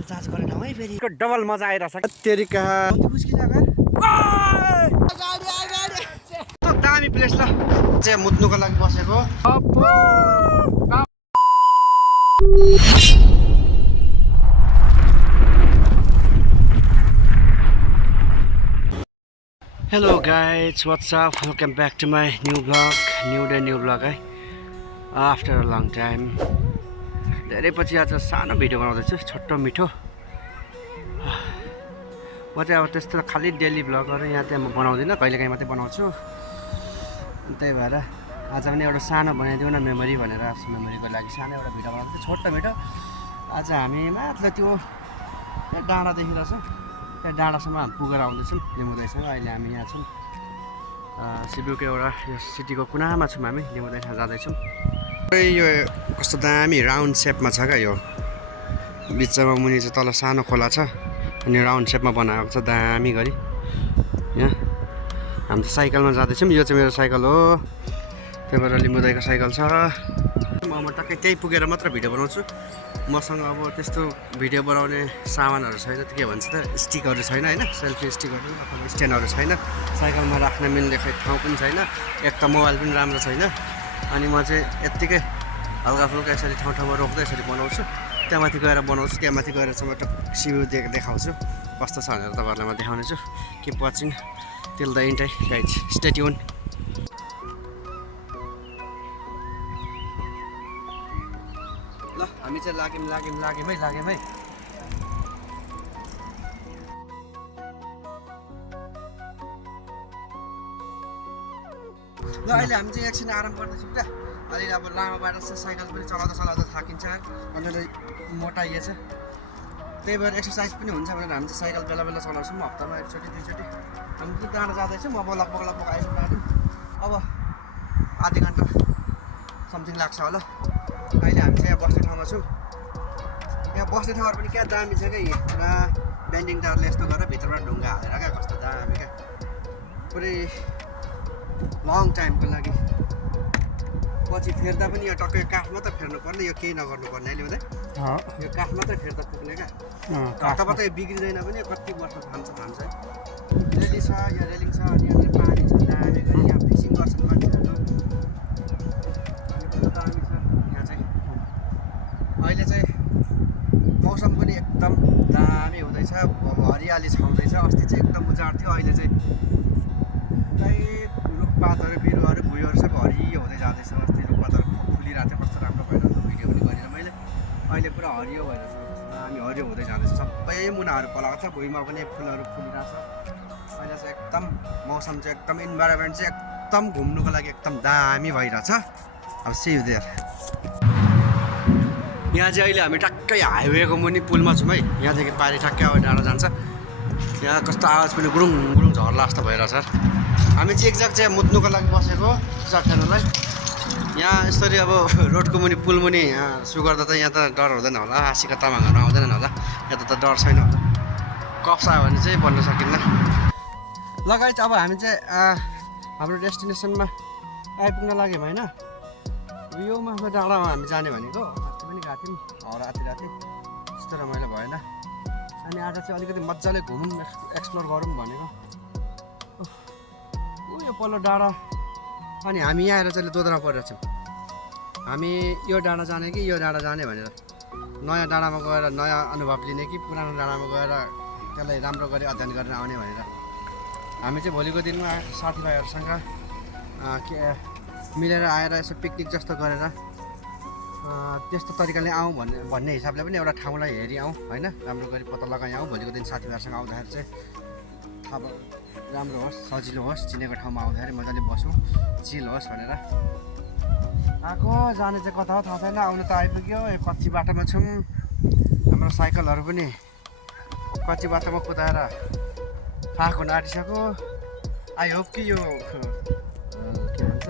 Mobile charge गरेन है फेरि डबल मजा आइरहेछ तेरिका खुस्की जग्गा दामी प्लेस ल चाहिँ मुत्नुको लागि बसेको Hello guys, what's up? Welcome back to my new vlog, new vlog है after a long time. धेरै पछि आज सानो भिडियो बनाउँदैछु, छोटो मिठो। म चाहिँ अब त्यस्तो खाली डेली भ्लगहरू यहाँ त्यहाँ म बनाउँदिनँ, कहिलेकाहीँ मात्रै बनाउँछु। त्यही भएर आज पनि एउटा सानो बनाइदिउँ न मेमोरी भनेर मेमोरीको लागि सानो एउटा भिडियो बनाउँछु, छोटो मिठो। आज हामी मात्र त्यो डाँडा देखिरहेछ, त्यहाँ डाँडासम्म हामी पुगेर आउँदैछौँ लिमुदाईसँग। अहिले हामी यहाँ छौँ सिबिउको एउटा यो सिटीको कुनामा छौँ हामी, लिमुदाईसँग जाँदैछौँ। यो कस्तो दामी राउन्ड सेपमा छ क्या, यो बिचमा मुनि चाहिँ तल सानो खोला छ अनि राउन्ड सेपमा बनाएको छ दामी गरी। यहाँ हामी चाहिँ साइकलमा जाँदैछौँ, यो चाहिँ मेरो साइकल हो, त्यही भएर लिमुदाईको साइकल छ। म टक्कै त्यही पुगेर मात्र भिडियो बनाउँछु। मसँग अब त्यस्तो भिडियो बनाउने सामानहरू छैन, त्यो के भन्छ त स्टिकहरू छैन होइन, सेल्फी स्टिकहरू अथवा स्ट्यान्डहरू छैन, साइकलमा राख्न मिल्ने ठाउँ पनि छैन, एक त मोबाइल पनि राम्रो छैन। अनि म चाहिँ यत्तिकै हल्का फुल्का यसरी ठाउँ ठाउँमा रोक्दै यसरी बनाउँछु, त्यहाँ माथि गएर बनाउँछु, त्यहाँ माथि गएर चाहिँ म सिबिउ देखाउँछु कस्तो छ भनेर तपाईँहरूलाई म देखाउने छु। Keep watching till the and guys, stay tune. ल हामी चाहिँ लाग्यौँ है। ल अहिले हामी चाहिँ एकछिन आराम गर्दैछौँ क्या। अहिले अब लामो बाटो छ, साइकल पनि चलाउँदा थाकिन्छ, अलिअलि मोटाइएछ, त्यही भएर एक्सर्साइज पनि हुन्छ भनेर हामी चाहिँ साइकल बेला बेला चलाउँछौँ, हप्तामा एकचोटि दुईचोटि। हामी चाहिँ डाँडा जाँदैछौँ, अब लगभग आइपुग्यौँ। अब आधी घन्टा समथिङ लाग्छ होला। अहिले हामी चाहिँ यहाँ बस्ने ठाउँमा छौँ। यहाँ बस्ने ठाउँहरू पनि क्या दामी छ क्या, पुरा बेन्डिङ टारले यस्तो गरेर भित्रबाट ढुङ्गा हालेर क्या, कस्तो दामी क्या, पुरै लङ टाइमको लागि। पछि फेर्दा पनि यो टक्कै काठ मात्रै फेर्नु पर्ने, यो केही नगर्नु पर्ने अहिले मात्रै, यो काठ मात्रै फेर्दा पुग्ने क्या। हप्ताबाट यो बिग्रिँदैन पनि, कति वर्ष थाम्छ है। रेली छ, यो रेलिङ छ, अनि यहाँ पानी छ दामी गरी, यहाँ फिसिङ गर्छन् मान्छेहरू, अनि दामी छ यहाँ चाहिँ। अहिले चाहिँ मौसम पनि एकदम दामी हुँदैछ, हरियाली छाउँदैछ। अस्ति चाहिँ एकदम उजाड थियो, अहिले चाहिँ रुखपातहरू बिरुवाहरू भुइँहरू सब हरियो हुँदै जाँदैछ। अस्ति रुखपातहरू फुलिरहेको थियो, कस्तो राम्रो भइरहेको थियो, भिडियो पनि गरेर मैले। अहिले पुरा हरियो भइरहेछ, दामी हरियो हुँदै जाँदैछ, सबै मुनाहरू पलाएको छ, भुइँमा पनि फुलहरू फुलिरहेको छ। अहिले चाहिँ एकदम मौसम चाहिँ एकदम इन्भाइरोमेन्ट चाहिँ एकदम घुम्नुको लागि एकदम दामी भइरहेछ। अब सी यु देयर। यहाँ चाहिँ अहिले हामी टक्कै हाइवेको मुनि पुलमा छौँ है, यहाँदेखि पारि ठ्याक्कै अब डाँडा जान्छ। यहाँ कस्तो आवाज पनि गुरुङ गुरुङ झर्ला जस्तो भइरहेछ। हामी चाहिँ एकजग्गा चाहिँ मुत्नुको लागि बसेको सुसाद खानुलाई। यहाँ यसरी अब रोडको मुनि पुल मुनि सु गर्दा त यहाँ त डर हुँदैन होला, हाँसीका तामाङहरू आउँदैनन् होला, यहाँ त डर छैन होला, कप्स आयो भने चाहिँ भन्न सकिन्न। लगायत अब हामी चाहिँ हाम्रो डेस्टिनेसनमा आइपुग्न लाग्यौँ होइन। यो माथि डाँडामा हामी जाने भनेको, अस्ति पनि गएको थियौँ राति त्यस्तो रमाइलो भएन। अनि आज चाहिँ अलिकति मजाले घुमौँ, एक्सप्लोर गरौँ भनेको। यो पल्लो डाँडा, अनि हामी यहाँ आएर चाहिँ दोधमा परिरहेछौँ, हामी यो डाँडा जाने कि यो डाँडा जाने भनेर। नयाँ डाँडामा गएर नयाँ अनुभव लिने कि पुरानो डाँडामा गएर त्यसलाई राम्रो गरी अध्ययन गरेर आउने भनेर। हामी चाहिँ भोलिको दिनमा साथीभाइहरूसँग के मिलेर आएर यसो पिकनिक जस्तो गरेर त्यस्तो तरिकाले आउँ भन्ने हिसाबले पनि एउटा ठाउँलाई हेरी आउँ होइन, राम्रो गरी पत्ता लगाइ आउँ। भोलिको दिन साथीभाइहरूसँग आउँदाखेरि चाहिँ अब राम्रो होस्, सजिलो होस्, चिनेको ठाउँमा आउँदाखेरि मजाले बसौँ, चिल होस् भनेर आएको। जाने चाहिँ कता हो थाहा छैन, आउनु त आइपुग्यो, कच्ची बाटोमा छौँ। हाम्रो साइकलहरू पनि कच्ची बाटोमा कुदाएर थाक हुन आँटिसक्यो। आई होप कि यो के भन्छ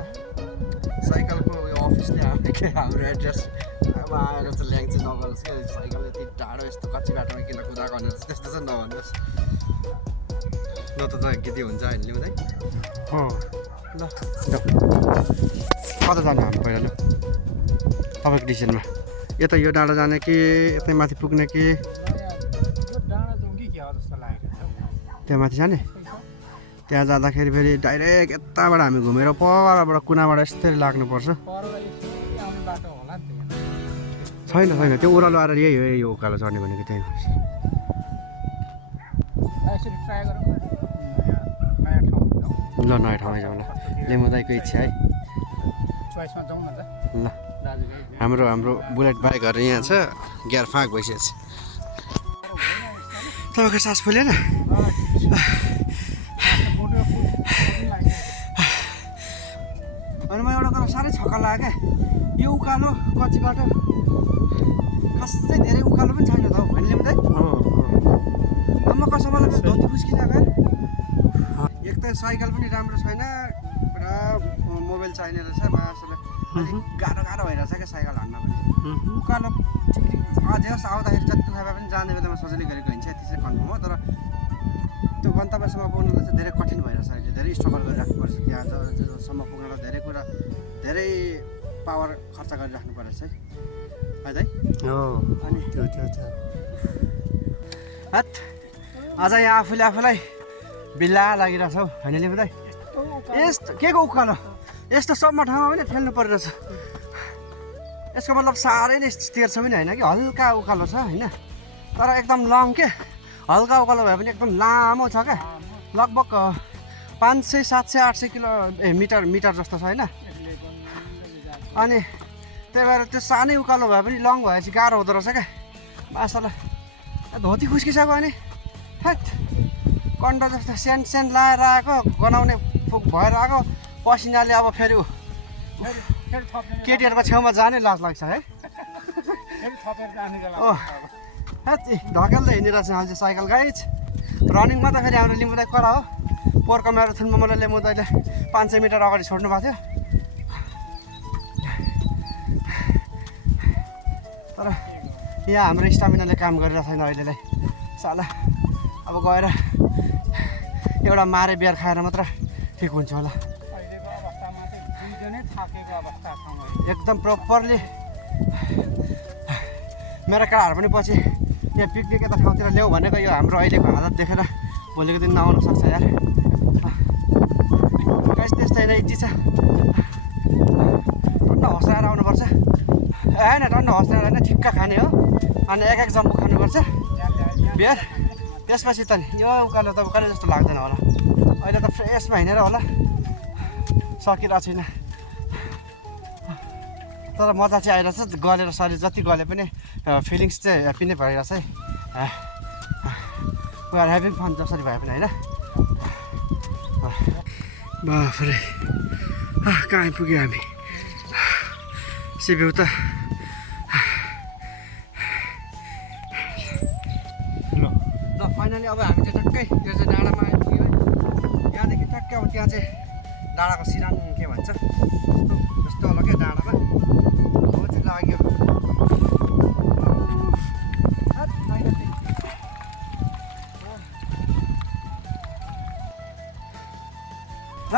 साइकलको यो अफिसले हाम्रो एड्रेस अब आएर चाहिँ ल्याङ चाहिँ नगरोस् क्या, साइकल यति टाढो यस्तो कच्ची बाटोमा किन कुदाएको भनेर त्यस्तो चाहिँ नभन्नुहोस्, न त गिटी हुन्छ होइन लिउँदै। ल कता जाने हामी पहिला, ल तपाईँको डिसिजनमा, यता यो डाँडा जाने कि यतै माथि पुग्ने कि त्यहाँ माथि जाने त्यहाँ जाँदाखेरि फेरि डाइरेक्ट यताबाट हामी घुमेर परबाट कुनाबाट यस्तरी लाग्नुपर्छ छैन छैन त्यो ओह्रालो आएर यही हो यो उकालो चढ्ने भनेको त्यही ल नयाँ ठाउँमै जाउँ ल लेमुदाईको इच्छा है ल हाम्रो बुलेट बाइकहरू यहाँ छ ग्यार फाँक भइसकेको छ तपाईँको सास फुलेन अनि म एउटा कुरा साह्रै छक्क लाग्यो क्या यो उकालो कच्ची बाटो खासै धेरै उकालो पनि छैन त हौ होइन लेमुदाई म कसैलाई धोती खुस्किरहेको एक त साइकल पनि राम्रो छैन पुरा मोबाइल चाहिने रहेछ मासुलाई अलिक गाह्रो गाह्रो भइरहेछ क्या साइकल हान्न पनि उकालो अझै होस् आउँदाखेरि जति भए पनि जाने बेलामा सजिलै गरेको हुन्छ यति चाहिँ कन्फर्म हो तर त्यो गन्तव्यसम्म पुग्नलाई चाहिँ धेरै कठिन भइरहेछ अहिले धेरै स्ट्रगल गरिराख्नुपर्छ त्यहाँ जसम्म पुग्नलाई धेरै कुरा धेरै पावर खर्च गरिराख्नु परेछ है है अनि त्यो हत आज यहाँ आफूलाई बिल्ला लागिरहेछ हौ होइन लेमुदाई यस्तो के को उकालो यस्तो सम्म ठाउँमा पनि फेल्नु परिरहेछ यसको मतलब साह्रै नै तेर्छ पनि होइन कि हल्का उकालो छ होइन तर एकदम लङ के हल्का उकालो भए पनि एकदम लामो छ क्या लगभग 500 700 800 किलो मिटर जस्तो छ होइन अनि त्यही भएर त्यो सानै उकालो भए पनि लङ भएपछि गाह्रो हुँदो रहेछ क्या बासालाई धोती खुस्किसक्यो अनि हेट कन्ड जस्तो सेन लाएर आएको गनाउने भएर आएको पसिनाले अब फेरि केटीहरूको छेउमा जाने लाज लाग्छ है ढकेल्दै हिँडिरहेछ अहिले साइकल गाइज रनिङमा त फेरि हाम्रो लिमुदाई करा हो पोहोरको म्याराथनमा मलाई लिमुदाईले 500 मिटर अगाडि छोड्नु भएको थियो तर यहाँ हाम्रो स्टामिनाले काम गरिरहेको छैन अहिलेलाई साला अब गएर एउटा मारे बियर खाएर मात्र ठिक हुन्छ होला एकदम प्रपरली मेरा केटाहरू पनि पछि यहाँ पिकनिक यता ठाउँतिर ल्याऊ भनेको यो हाम्रो अहिलेको हालत देखेर भोलिको दिन नआउन सक्छ यार गाइस त्यस्तै नै इच्छा छ टन्न हँसाएर आउनुपर्छ होइन टन्न हँसाएर होइन ठिक्क खाने हो अनि एक जम्बु खानुपर्छ बियर त्यसपछि त नि यो उकालो त उकालो जस्तो लाग्दैन होला अहिले त फ्रेसमा हिँडेर होला सकिरहेको छैन तर मजा चाहिँ आइरहेछ गलेर शरीर जति गले पनि फिलिङ्स चाहिँ ह्याप्पी नै भइरहेछ है वी आर ह्याभिङ फन जसरी भए पनि होइन बाफ्रे कहाँ आइपुग्यो हामी सिबिउ त ल फाइनली अब हामी चाहिँ टक्कै त्यो चाहिँ डाँडामा आइपुग्यो है यहाँदेखि टक्कै अब त्यहाँ चाहिँ डाँडाको सिरान के भन्छ जस्तो होला क्या डाँडामा अब चाहिँ लाग्यो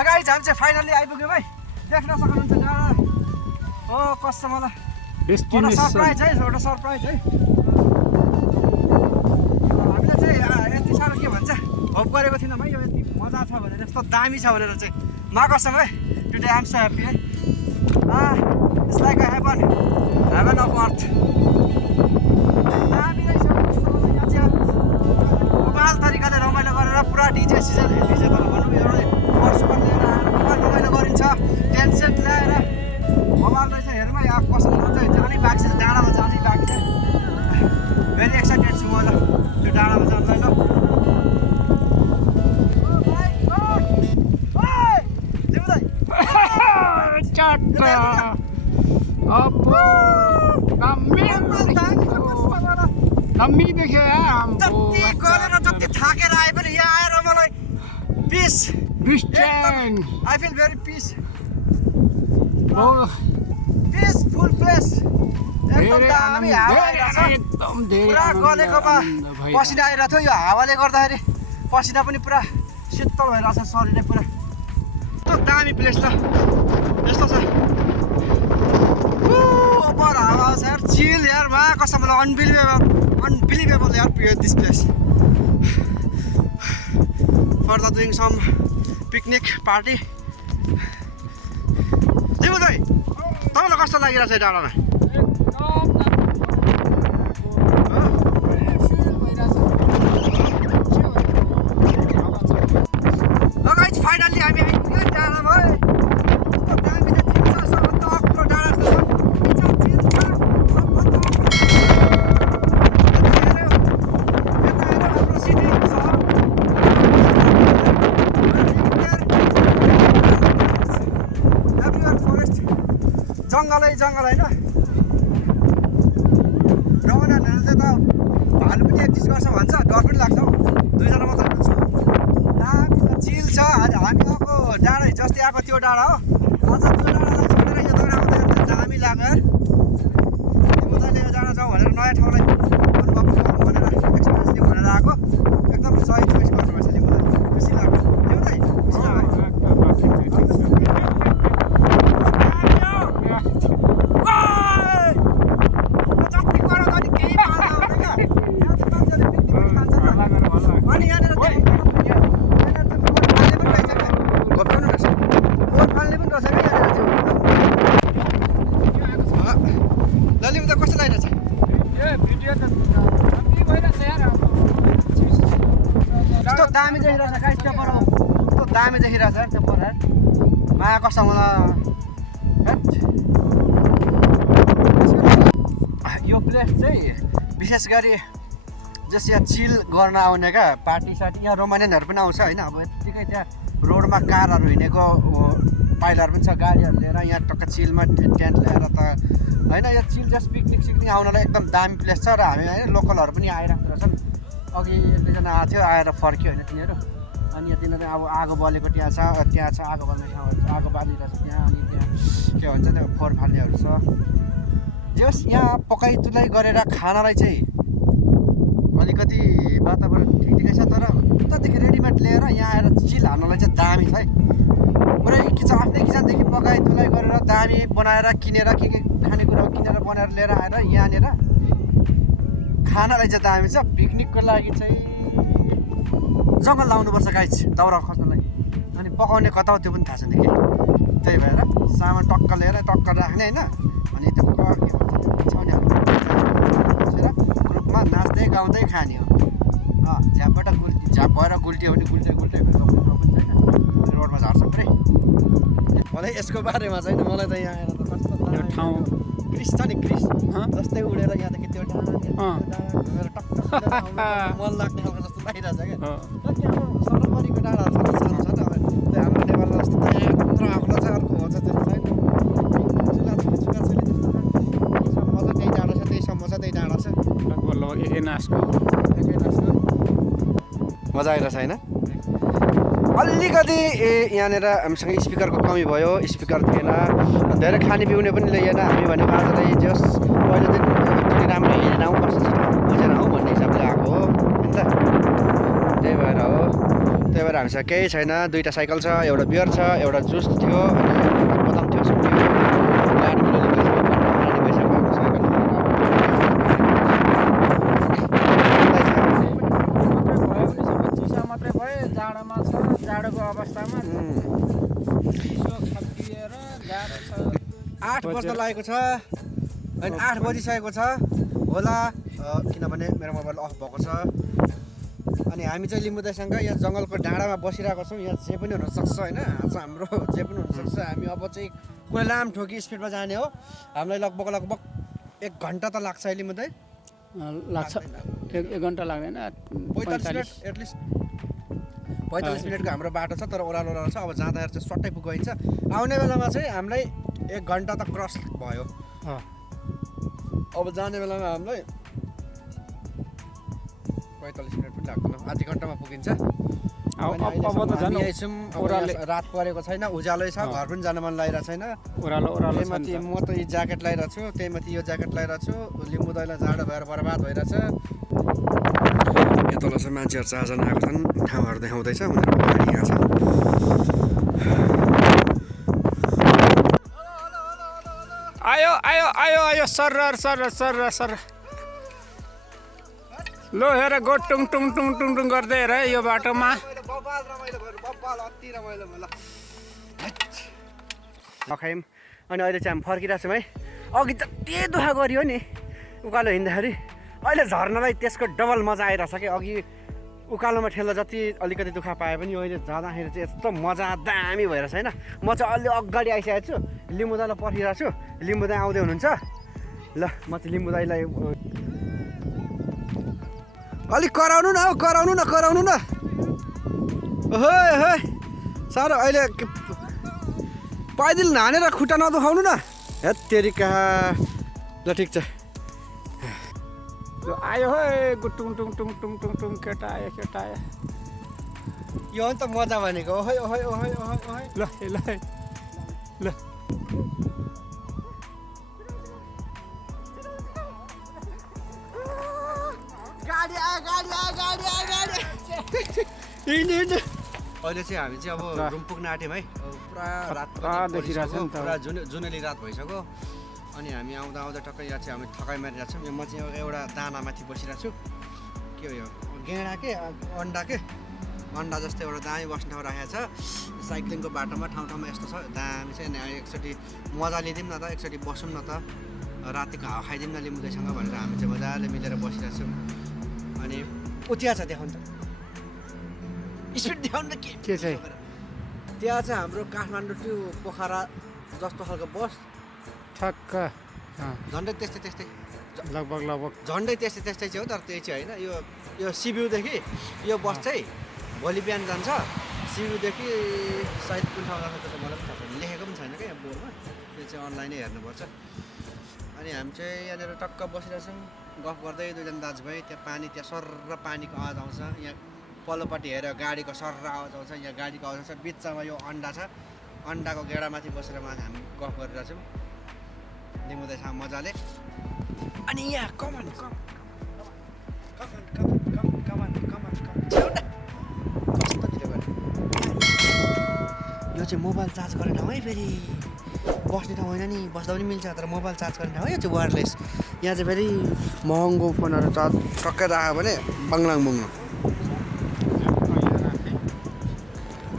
गाइज हामी चाहिँ फाइनली आइपुग्यो भाइ देख्न सक्नुहुन्छ डाँडा हो कस्तो मलाई एउटा सरप्राइज है हामीले चाहिँ यति साह्रो के भन्छ होप गरेको थिएनौँ है यो यति मजा छ भनेर यस्तो दामी छ भनेर चाहिँ नकसम है today I am so happy है it's like a heaven of earth दामी रहेछ यहाँ चाहिँ कमाल तरिकाले रमाइलो गरेर पुरा डिजे त भनौँ एउटा सुपर लिएर आएर रमाइलो गरिन्छ टेन्ट सेन्ट ल्याएर मोबाइल रहेछ हेरौँ है अब कसरी हुन्छ जाने बाँकी छ डाँडामा जाने बाँकी छ भेरी एक्साइटेड छु म ल त्यो डाँडामा जाँदै ल जति थाकेर आए पनि यहाँ आएर मलाई peace I feel very peace peaceful place एकदम दामी हावा आइरहेको छ पुरा गलेकोमा पसिना आइरहेको थियो यो हावाले गर्दाखेरि पसिना पनि पुरा शीतल भइरहेको छ शरीरले पुरा कस्तो दामी प्लेस त यस्तो छ अपर हावा छ यार चिल यार वा कसम अनबिलिभेबल यार this place for the doing some picnic party. लिनु दाइ तपाईँलाई कस्तो लागिरहेछ डाँडामा? फाइनल्ली हामी आइपुग्यो डाँडामा। कस्तो दामी चाहिँ झिल छ, सबभन्दा अग्लो डाँडा जस्तो छ। यता झिल छ, सबभन्दा अग्लो। यता हेऱ्यो हाम्रो सिटी सहर। एभ्रिवान फरेस्ट, जङ्गलै जङ्गल होइन। रमनाहरूले चाहिँ त भालु पनि एक्जिस्ट गर्छ भन्छ, डर पनि लाग्छ हौ। 2 जना मात्रै हुन्छ। दामी छ, चिल छ। हामी आएको डाँडा जस्तै आएको त्यो डाँडा हो। अझ त्यो डाँडालाई छोडेर यो डाँडामा त दामी लाग्यो यार। मजाले यो डाँडा जाउँ भनेर नयाँ ठाउँलाई अनुभव गरौँ भनेर एक्सपिरियन्स लिउँ भनेर आएको। एकदम सही चोइस गर्नुभएछ लिउँदा। खुसी लाग्यो लिउँदै, खुसी लाग्यो। जति गरौँ अनि केही पाल्दा हुँदैन क्या। यहाँ चाहिँ मान्छेले पिकनिक पनि खान्छ नि। अनि यहाँनिर ललिम त कस्तो लागिरहेछ? कस्तो दामी देखिरहेछ गाइस त्यो पर। कस्तो दामी देखिरहेछ त्यो पर। माया कस्तो मलाई। यो प्लेस चाहिँ विशेष गरी जस यहाँ चिल गर्न आउने क्या पार्टी सार्टी। यहाँ रोमानियनहरू पनि आउँछ होइन। अब यत्तिकै त्यहाँ रोडमा कारहरू हिँडेको पाइलाहरू पनि छ, गाडीहरू लिएर यहाँ टक्क चिलमा टेन्ट ल्याएर त होइन। यो चिल जस्ट पिकनिक सिकनिक आउनलाई एकदम दामी प्लेस छ। र हामी होइन लोकलहरू पनि आइरहेको रहेछन्। अघि 1-2 जना आएको थियो, आएर फर्क्यो होइन तिनीहरू। अनि तिनीहरू अब आगो बलेको त्यहाँ छ आगो बल्ने ठाउँहरू छ, आगो बालिरहेको छ त्यहाँ। अनि त्यहाँ के भन्छ त्यो फोहोर फाल्नेहरू छ। जस यहाँ पकाइ तुलाइ गरेर खानालाई चाहिँ अलिकति वातावरण ठिकै छ। तर उतादेखि रेडिमेड लिएर यहाँ आएर चिल हान्नलाई चाहिँ दामी छ है। पुरै किचन, आफ्नै किचनदेखि पकाइ तुलाइ गरेर दामी बनाएर किनेर के खानेकुरा किनेर बनाएर लिएर आएर यहाँनिर खानालाई चाहिँ दामी छ। पिकनिकको लागि चाहिँ जङ्गल लाउनुपर्छ गाइस दाउरा खस्नलाई। अनि पकाउने कता हो त्यो पनि थाहा छैन कि। त्यही भएर सामान टक्क लिएर टक्क राख्ने होइन। अनि त्यो बिछाउनेहरू बसेर ग्रुपमा नाच्दै गाउँदै खाने हो। झ्यापबाट झ्याप भएर गुल्टियो भने गुल्टे पनि छैन, रोडमा झार्छ पुरै। मलाई यसको बारेमा छैन। मलाई त यहाँ आएर त कस्तो ठाउँ क्रिस छ नि, क्रिस जस्तै उडेर यहाँदेखि त्यो डाँडा टक्क मन लाग्ने खालको जस्तो लागिरहेछ क्या। सरलबरीको डाँडाहरू छ सानो छ नि। अब त्यो हाम्रो नेपालमा जस्तो यत्रो आफ्नो छ अर्को हुन्छ त्यस्तो छैन। चुलाचुली जस्तो अझ त्यही डाँडा छ, त्यही सम्म छ, त्यही डाँडा छ। लगभग एकै नासको मजा आइरहेछ होइन। अलिकति यहाँनिर हामीसँग स्पिकरको कमी भयो, स्पिकर थिएन। धेरै खाने पिउने पनि ल्याइएन। हामी भनेको आजलाई जस पहिलो दिन एकचोटि राम्रो हेरेर आउँ, कस्तो छ बुझेर आउँ भन्ने हिसाबले आएको हो होइन त। त्यही भएर हो। त्यही भएर हामीसँग केही छैन। 2टा साइकल छ, एउटा बियर छ, एउटा जुस थियो, अनि बदाम थियो, सब थियो। गाडी पनि पैसा भएको साइकल मात्रै भयो। जाडोमा छ, जाडोको अवस्थामा 8 बज्न लागेको छ होइन। 8 बजिसकेको छ होला किनभने मेरो मोबाइल अफ भएको छ। अनि हामी चाहिँ लिम्बुदाईसँग यहाँ जङ्गलको डाँडामा बसिरहेको छौँ। यहाँ जे पनि हुनसक्छ होइन। आज हाम्रो जे पनि हुनसक्छ। हामी अब चाहिँ कुनै लाम ठोकी स्पिडमा जाने हो। हामीलाई लगभग 1 घन्टा त लाग्छ है लिम्बुदाई? लाग्छ। 1 घन्टा लाग्दैन, 45 मिनट एटलिस्ट। 45 मिनटको हाम्रो बाटो छ। तर ओह्रालो छ। अब जाँदाखेरि चाहिँ सट्टै पुगिन्छ। आउने बेलामा चाहिँ हामीलाई 1 घन्टा त क्रस भयो। अब जाने बेलामा हामीलाई 45 मिनट पनि लाग्दैन, आधी घन्टामा पुगिन्छ। अब त झन् रात परेको छैन, उज्यालै छ। घर पनि जान मन लागिरहेको छैन। ओह्रालो त्यहीमाथि म त यो ज्याकेट लगाइरहेको छु, त्यहीमाथि यो ज्याकेट लगाइरहेको छु। लिम्बुदाईलाई जाडो भएर बर्बाद भइरहेछ। यता चाहिँ मान्छेहरू 4 जना आएको छन्। ठाउँहरू देखाउँदैछ, उनीहरूको गाडी यहाँ छ। आयो आयो आयो आयो सर लो हेर गो टुङ टुङ टुङ टुङ टुङ गर्दै हेर यो बाटोमा। बब्बाल रमाइलो भयो बब्बाल अति रमाइलो भयो ल खायौँ अनि अहिले चाहिँ हामी फर्किरहेको छौँ है अघि जति दुःख गरियो नि उकालो हिँड्दाखेरि अहिले झर्नलाई त्यसको डबल मजा आइरहेछ कि अघि उकालोमा ठेल्दा जति अलिकति दुःख पाए पनि अहिले जाँदाखेरि चाहिँ यस्तो मजा दामी भइरहेछ होइन म चाहिँ अलि अगाडि आइसकेको छु लिम्बू दाइलाई पर्खिरहेको छु लिम्बू दाइ आउँदै हुनुहुन्छ ल म चाहिँ लिम्बू दाइलाई अलिक कराउनु न हौ कराउनु न ओहो साह्रो अहिले पैदल हानेर खुट्टा नदुखाउनु न हेत तेरिका ल ठिक छ आयो है गुटुङ टुङ टुङ टुङ टुङ टुङ केटा आयो यो हो नि त मजा भनेको ओहै ल ल ल गाडी अहिले चाहिँ हामी चाहिँ अब रुम पुग्न आँट्यौँ है पुरा रात देखिरहेको छ नि त पुरा जुनेली रात भइसक्यो अनि हामी आउँदा टक्कै यहाँ चाहिँ हामी थकाइ मारिरहेको छौँ म चाहिँ एउटा दानामाथि बसिरहेको छु के हो यो गेडा के अन्डा जस्तै एउटा दामी बस्ने ठाउँ राखेको छ साइक्लिङको बाटोमा ठाउँ यस्तो छ दामी चाहिँ एकचोटि मजा लिदिउँ न त एकचोटि बसौँ न त रातिको हावा खाइदिउँ न लिम्बूसँग भनेर हामी चाहिँ मजाले मिलेर बसिरहेको छौँ अनि उतिया छ देखाउनु त स्पिड देखाउनु त के चाहिँ त्यहाँ चाहिँ हाम्रो काठमाडौँ टु पोखरा जस्तो खालको बस ठक्क झन्डै त्यस्तै लगभग झन्डै त्यस्तै चाहिँ हो तर त्यही चाहिँ होइन यो सिबिउदेखि यो बस चाहिँ भोलि बिहान जान्छ सिबिउदेखि सायद कुन ठाउँ जान्छ त्यो मलाई पनि थाहा छैन लेखेको पनि छैन क्या यहाँ बोर्डमा त्यो चाहिँ अनलाइनै हेर्नुपर्छ अनि हामी चाहिँ यहाँनिर टक्क बसिरहेछौँ गफ गर्दै दुईजना दाजुभाइ त्यहाँ पानी त्यहाँ सर्र पानीको आवाज आउँछ यहाँ पल्लोपट्टि हेरेर गाडीको सर्र आवाज आउँछ यहाँ गाडीको आवाज आउँछ बिचमा यो अन्डा छ अन्डाको गेडामाथि बसेर हामी गफ गरिरहेछौँ लिम्बूदाइसँग मजाले अनि यहाँ कमान यो चाहिँ मोबाइल चार्ज गर्ने ठाउँ है फेरि बस्ने ठाउँ होइन नि बस्दा पनि मिल्छ तर मोबाइल चार्ज गर्ने ठाउँ है यो चाहिँ वायरलेस यहाँ चाहिँ फेरि महँगो फोनहरू चार्ज टक्कै राख्यो भने बाङ्लाङ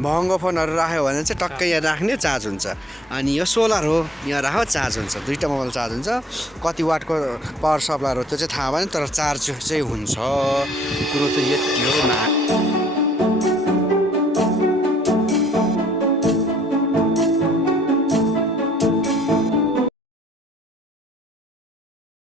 महँगो फोनहरू राख्यो भने चाहिँ टक्कै यहाँ राख्ने चार्ज हुन्छ अनि यो सोलर हो यहाँ राख्यो चार्ज हुन्छ दुईवटा मोबाइल चार्ज हुन्छ कति वाटको पावर सप्लाई हो त्यो चाहिँ थाहा भएन तर चार्ज चाहिँ हुन्छ कुरो चाहिँ यति हो